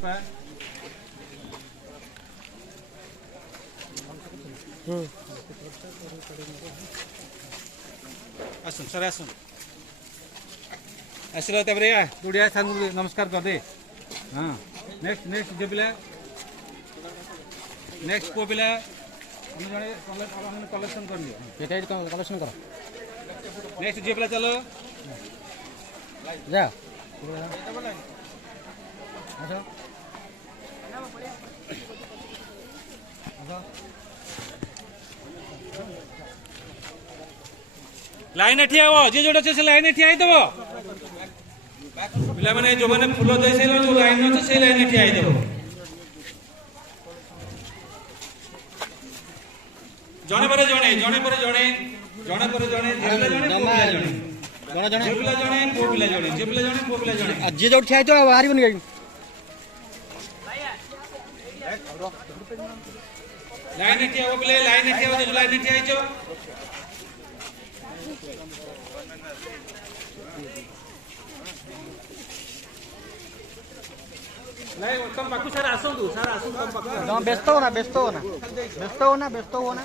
पुष्पा आसन सर आसन आसिल बुढ़िया नमस्कार कर दे। हाँ नेक्स्ट नेक्स्ट जो पिला नेक्स्ट को पिला कलेक्शन कर कलेक्शन कर नेक्स्ट जो पिला चलो जा लाइन ठिया हो जी जोड़ा से लाइन ठिया देव पिला माने जो माने फूल दे से जो लाइन अछि से लाइन ठिया देव जणे पर जणे जणे पर जणे जणे पर जणे जेपिला जणे कोपिला जणे जेपिला जणे कोपिला जणे जेपिला जणे कोपिला जणे आज जे जो ठिया तो हारिबनी गाई लाइन ठिया हो पिले लाइन ठिया हो जो लाइन ठिया आइछो तुम पाकु सर आसतु व्यस्त हो ना व्यस्त हो ना व्यस्त हो ना व्यस्त हो ना